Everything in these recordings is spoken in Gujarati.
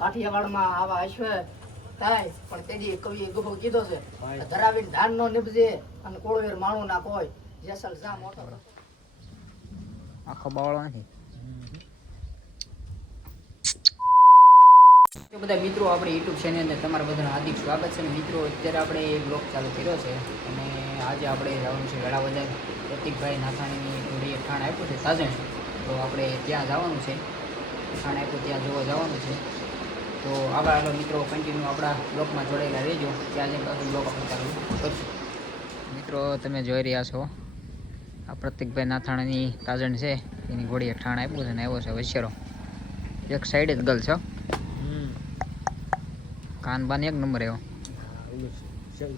કાઠિયાવાડમાં આવા અશ્વ થાય પણ તેજી કવિએ ગભો કીધો છે ધરાવીને ધાન નો નિપજે અને કોળવેર માણું ના કોઈ જેસલ જા મોટો આખો બાવળો નથી બધા મિત્રો આપણે યુટ્યુબ ચેનલ અંદર તમારા બધાનું હાર્દિક સ્વાગત છે. મિત્રો અત્યારે આપણે બ્લોગ ચાલુ કર્યો છે અને આજે આપણે જવાનું છે વેળા બજાર. પ્રતિકભાઈ નાથાણીની થોડી ઠાણ આપ્યું છે સાજણ, તો આપણે ત્યાં જવાનું છે. ઠાણ આપ્યું ત્યાં જોવા જવાનું છે. તો આગળ મિત્રો કન્ટિન્યુ આપણા બ્લોગમાં જોડાયેલા રહેજો. ત્યાં જઈને પાછું બ્લોગ આપણે ચાલુ કરશું. મિત્રો તમે જોઈ રહ્યા છો આ પ્રતિકભાઈ નાથાણીની તાજણ છે, એની ઘોડીએ ઠાણ આપ્યું છે અને આવ્યો છે વૈશ્યરો. એક સાઈડ જ ગર્લ છે, કાન બાન એક નંબર એવો.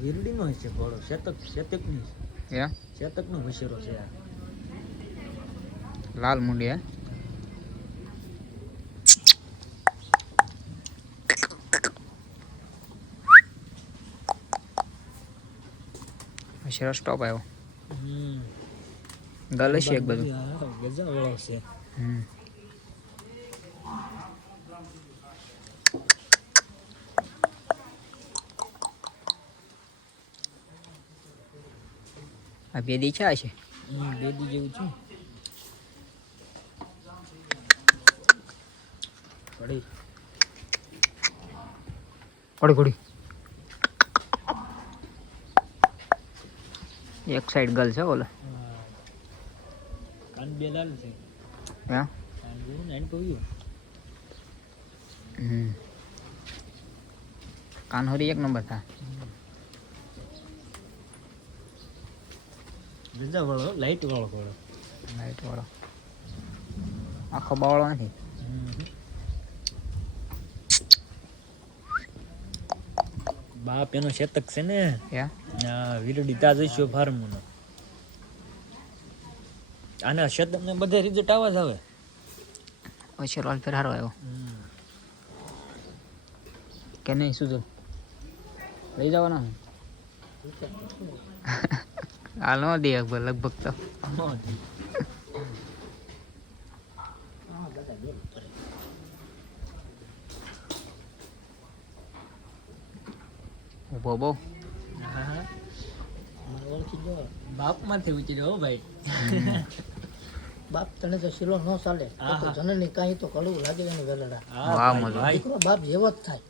વીરડી નો છે ઘોડો, શેતક ની હે, શેતક નો વૈશ્યરો છે. લાલ મુંડી હે. વૈશ્યરો સ્ટોપ આવ્યો. ગર્લ છે એક બધું ગજા વાળો છે. આ બે દી છે બેદી જેવું છે. ઘોડી ઘોડી એક સાઈડ ગર્લ છે. ઓલો કાન બે લાલ છે. હા, કાન જોયું ને એન્ડ કહ્યું. કાનહોરી એક નંબર થાય. ગજા વાળો, લાઈટ વાળો ઘોડો. લાઈટ વાળો આખો બાવળો નથી. બાપ એનો શેતક છે ને. યા વીરડી તાજ છે ફાર્મ નો. આના શેતક ને બધે રિઝલ્ટ આવા જ આવે. પછી રોલ ફેર હારો આવ્યો કે નહીં? સુજો લઈ જવાના હાલ નો દે લગભગ તો. ઉભો બહુ બાપ માંથી ઉચર્યો ભાઈ. બાપ તને તો શીલો ન ચાલે તો જનની કાંઈ તો કડવું લાગે એની વેલડા. વાહ મજો. દીકરો બાપ જેવો જ થાય.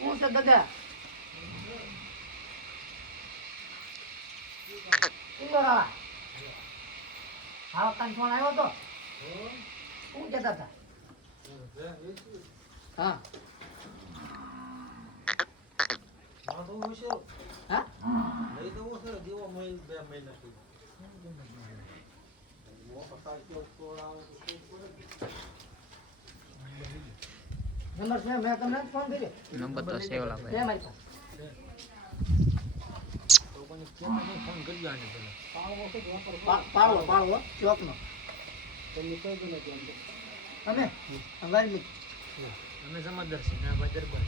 હું છે દગા ઇન્દોરા હા કાન ફોન આવ્યો તો શું કહેતા હતા? હા હા નંબર છે મેં તમને ફોન કર્યો. નંબર તો સેવ લા છે ભાઈ. મારી પાસે. ફોન કરજો આને પેલા. પાળવો ચોકનો તમે અંગારી અમે સમજદાર છીએ ના ભાઈ દરબાર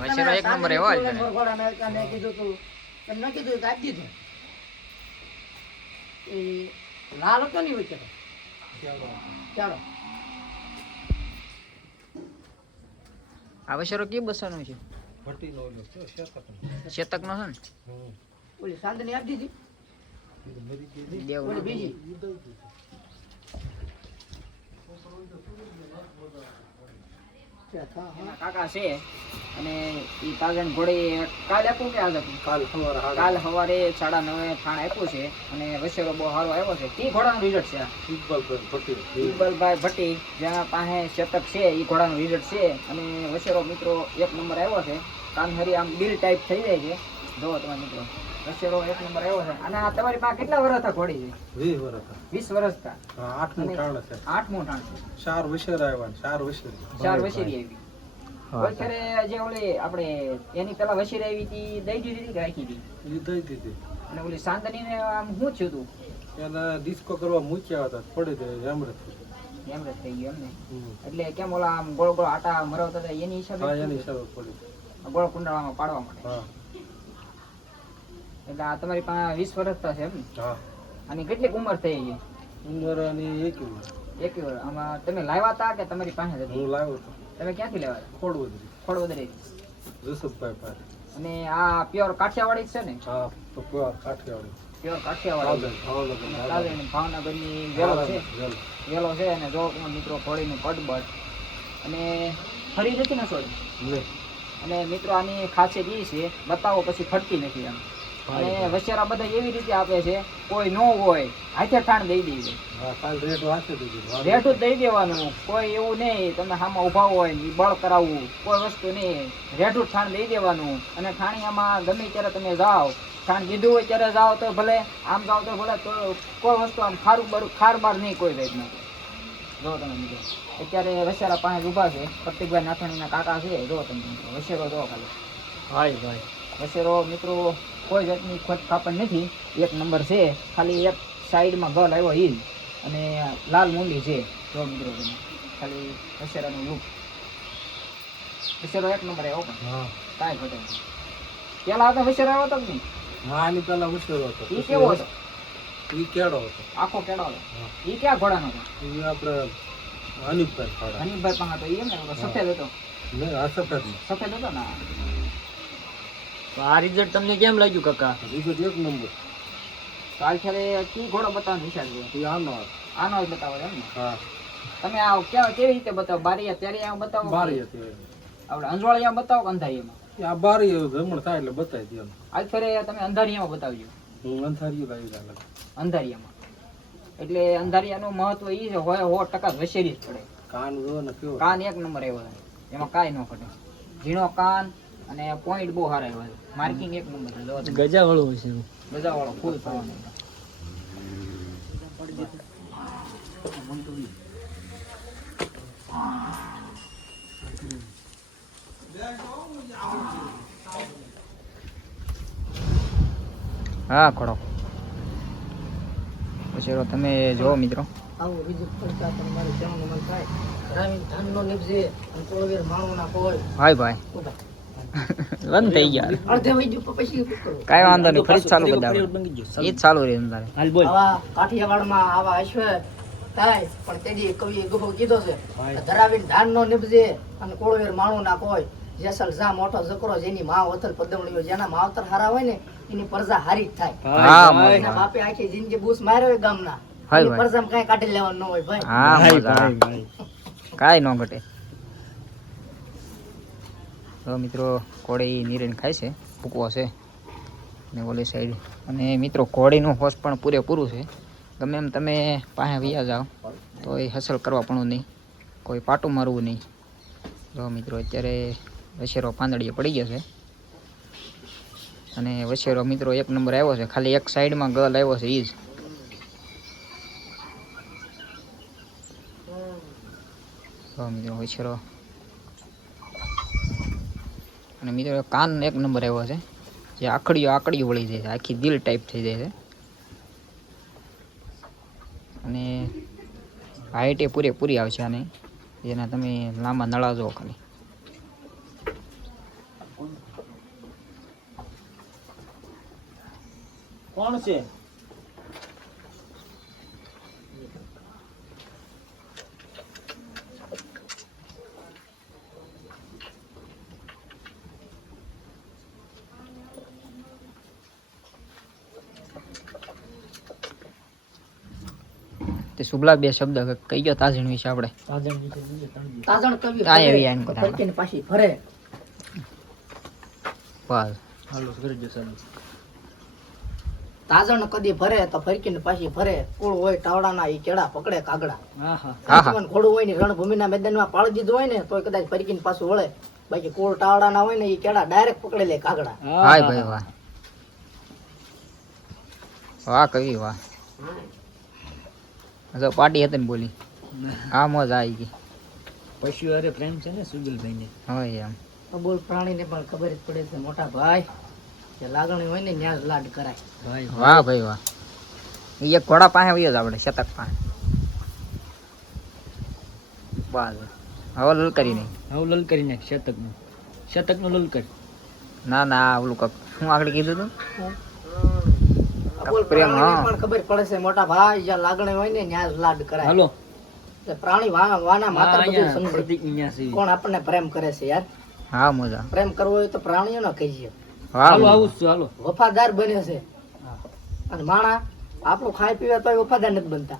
વૈશ્યરો એક નંબર એવો જ છે. મેં કીધું તું એમને કીધું કે આપી દીધું. એ લાલ હતો નહીં વચ્ચે ચાલો આ વૈશ્યરો કે બસવાનું છે? શેતક નો છે ને? ઓલી સાંદની આપી દીધી. દેવ ઓલી બીજી કાકા છે અને ઈ તાજણ ઘોડી કાલ આપ્યું કે આજ આપ્યું? કાલ સવારે 9:30 ઠાણ આપ્યું છે અને વૈશ્યરો બહુ સારો આવ્યો છે. ઈ ઘોડાનું રિઝલ્ટ છે આ. ઇકબાલભાઈ ભટ્ટી જેના પાસે શતક છે ઈ ઘોડાનું રિઝલ્ટ છે અને વૈશ્યરો મિત્રો એક નંબર આવ્યો છે. કાનહરી આમ બિલ ટાઈપ થઈ જાય છે. જોવો તમે મિત્રો. વસેરો એક નંબર આવ્યો છે. અને આ તમારી પાસે કેટલા વર્ષ હતા ઘોડી છે? 20 વર્ષ 20 વર્ષ હતા. હા 8મું ટાણ છે. 8મું ટાણ છે. 4 વશેર આવ્યા 4 વશેર 4 વશેરી આવી. અત્યારે જે ઓલી આપણે એની પેલા વશેરી આવી હતી દઈ દીધી હતી કે રાખી હતી? ઈ દઈ દીધી. અને ઓલી સાંદનીને આમ શું થયું હતું? એને ડિસ્કો કરવા મૂક્યા હતા પડી દે હેમરેજ. એમ જ થઈ ગયું એમ ને. એટલે કેમ ઓલા આમ ગોળ ગોળ આટા મરાવતા હતા એની હિસાબે? હા એની હિસાબે પડી. ગોળ કુંડાળામાં પાડવા માટે. હા એટલે આ તમારી પાસે 20 વર્ષ થશે એમ ને? હા. અને કેટલીક ઉંમર થઈ ગઈ? ઉંમરની 21. 21 વર્ષ. આમાં તમે લાવ્યા હતા કે તમારી પાસે જ હતી? હું લાવ્યો તો તમે ક્યાંથી લેવા? ખોડવદરી ખોડવદરી. જસુભાઈ પાસે. અને આ પ્યોર કાઠિયાવાડી જ છે ને? હા તો કાઠિયાવાડી. પ્યોર કાઠિયાવાડી. તાજણ ભાવનગરની વેલો છે. વેલો છે અને જો મિત્રો ઘોડીનું કડબડ અને ફરી નથી ને છોડી. અને મિત્રો આની ખાસિયત એ છે બતાવો પછી ફરતી નથી એમ. અને વશેરા બધા એવી રીતે આપે છે કોઈ નો હોય હાથે ઠાણ દઈ દેવી. હા કાલ રેટ વાંચી દીધી. રેઠું જ દઈ દેવાનું. કોઈ એવું નહીં તમે સામે ઉભા હોય ને બળ કરાવવું કોઈ વસ્તુ નહીં. રેઠું ઠાણ દઈ દેવાનું. અને ઠાણીયામાં ગમે ત્યારે તમે જાઓ ઠાણ દીધું હોય ત્યારે જાઓ તો ભલે આમ જાઓ તો ભલે તો કોઈ વસ્તુ આમ ખાર બાર નહીં કોઈ રીતના. જો તમે મિત્રો અત્યારે વશેરા પાસે ઊભા છે પ્રતિકભાઈ નાથાણીના કાકા છે. જો તમે મિત્રો વશેરો જો ખાલી. ભાઈ વશેરો મિત્રો કોઈ જાતની ખોટ કાપડ નથી. એક નંબર છે. ખાલી એક સાઈડમાં ગલ આવ્યો હિલ અને લાલ મુંડી છે. જો મિત્રો તમે ખાલી વશેરાનું લુક. વશેરો એક નંબર આવ્યો પણ હા કાંઈ ઘટે નહીં. પેલા હતો વશેરો આવ્યો હતો કે નહીં? હા આની પેલા વશેરો હતો. એ કેવો હતો? ઈ કેડો હતો. આખો કેળો હતો. એ ક્યાં ઘોડાનો હતો? ઈ આપણે હનીફભાઈ ખાડા. હનીફભાઈ પણ હતો. એ ને સફેદ હતો. નહીં આ સફેદ સફેદ હતો ને. તો આ રિઝલ્ટ તમને કેમ લાગ્યું કાકા? રિઝલ્ટ એક નંબર. તો આ ખેલે કી ઘોડો બતાવવાનો વિચાર છે? ઈ આનો આનો જ બતાવો એમ ને? હા તમે આ કેવી રીતે બતાવો? બારીયા ત્યારે આમ બતાવો? બારી હતી. આપણે અંજવાળિયામાં બતાવો કે અંધારીયામાં? આ બારી જમણ થાય એટલે બતાવી દે. આજ ફેરે તમે અંધારીયામાં બતાવજો. હું અંધારી લાવી લાગે. અંધારીયામાં એટલે અંધારીયાનું મહત્વ એ છે હોય 100% વશેરી જ પડે. કાન જો ને કેવો. કાન એક નંબર આવ્યો છે. એમાં કાંઈ ન ઘટે. ઝીણો કાન અને પોઈન્ટ બહુ સારા આવ્યા છે. માર્કિંગ એક નંબર છે. જો તમે. ગજા વાળું હશે. ગજાવાળો ફૂલ થવાનો. હા ખોડો પછી તમે જો મિત્રો આવું રિઝલ્ટ કરતા પણ મારું કહેવાનું મન થાય. ધરાવીને ધાનનો નીપજે અને કોળવેર માણું ના કોઈ. ભાઈ ભાઈ ઉભા. બંધ થઈ ગયા. અડધે વહી ગયું પછી શું કરવું? કાંઈ વાંધો નહીં. ફરી ચાલુ બધા બની ગયું. એ જ ચાલુ રહે તારે. હાલ બોલ. આવા કાઠિયાવાડમાં આવા અશ્વ થાય પણ તેડી કવિએ ગભો કીધો છે ધરાવીને ધાનનો નીપજે અને કોળવેર માણું ના કોઈ. જેસલ જા મોટો જકરો જેની માં વથલ પદવણીઓ જેના માવતર હારા હોય ને એની પ્રજા હારી જ થાય. હા મજા એના બાપે આખી જિંદગી બૂસ માર્યો હોય ગામના. હાય એની ભાઈ. પ્રજામાં કાંઈ કાઢી લેવાનું ન હોય ભાઈ. હા મજા. કાંઈ ન ઘટે. તો મિત્રો કોળી નીરણ ખાય છે. ભૂકવો છે ને ઓલી સાઈડ. અને મિત્રો કોળીનું હોશ પણ પૂરેપૂરું છે. ગમે એમ તમે પાસે વ્યા જાઓ તો એ હસલ કરવા પણ નહીં. કોઈ પાટું મારવું નહીં. જો મિત્રો અત્યારે વશેરો પાંદડીએ પડી ગયો છે. અને વશેરો મિત્રો એક નંબર આવ્યો છે. ખાલી એક સાઈડમાં ગલ આવ્યો છે એ જ. તો મિત્રો વશેરો અને મિત્રો કાન એક નંબર આવ્યો છે. જે આકડીઓ વળી જાય છે. આખી દિલ ટાઈપ થઈ જાય છે. અને હાઈટ એ પૂરેપૂરી આવશે આની. જેના તમે લાંબા નળા જો ખાલી. કોણ છે? તે શુભલા બે શબ્દ કહી ગયો તાજણ વિશે આપણે. તાજણ કવિ કાંઈ એવી આને કોઈ ફરકીને પાછી ફરે. બસ હાલો કરી દો સાહેબ. તાજણ કદી ભરે તો ફરકીને પાછી ફરે. કુળ હોય ટાવડાના ઈ કેળા પકડે કાગડા. હા હા. હા. જીવન ઘોડું હોય ને રણભૂમિના મેદાનમાં પાળી દીધું હોય ને તોય કદાચ ફરકીને પાછું વળે. બાકી કુળ ટાવડાના હોય ને ઈ કેળા ડાયરેક્ટ પકડી લે કાગડા. હાય ભાઈ વાહ. વાહ કવિ વાહ. જો પાર્ટી હતી ને બોલી. હા મોજ આવી ગઈ. પશુ અરે પ્રેમ છે ને સુજલભાઈ ને. હોય એમ. અબોલ પ્રાણીને પણ ખબર જ પડે છે મોટા ભાઈ કે લાગણી હોય ને ત્યાં જ લાડ કરાય. ભાઈ વાહ ભાઈ વાહ. ઈ એક ઘોડા પાસે વયો જ આપણે શતક પાસે. બસ હવે લલકારી નહીં. હવે લલકારી નાખ શતકનું. શતકનું લલકાર. ના ના ઓલું કક શું આગળ કીધું તું અબોલ પ્રેમ, પ્રાણીને હા. પણ ખબર પડે છે મોટા ભાઈ જ્યાં લાગણી હોય ને ત્યાં જ લાડ કરાય. હાલો એટલે પ્રાણી વાના માત્ર બધું અહીંયા સમજે. પ્રતિક અહીંયા છે. કોણ આપણને પ્રેમ કરે છે યાર. હા મજા. પ્રેમ કરવો હોય તો પ્રાણીઓનો કહીએ. વાહ હાલો મજા. આવું જ છું હાલો. વફાદાર બને છે અને માણા આપણું ખાઈ પીવા તો વફાદાર નથી બનતા.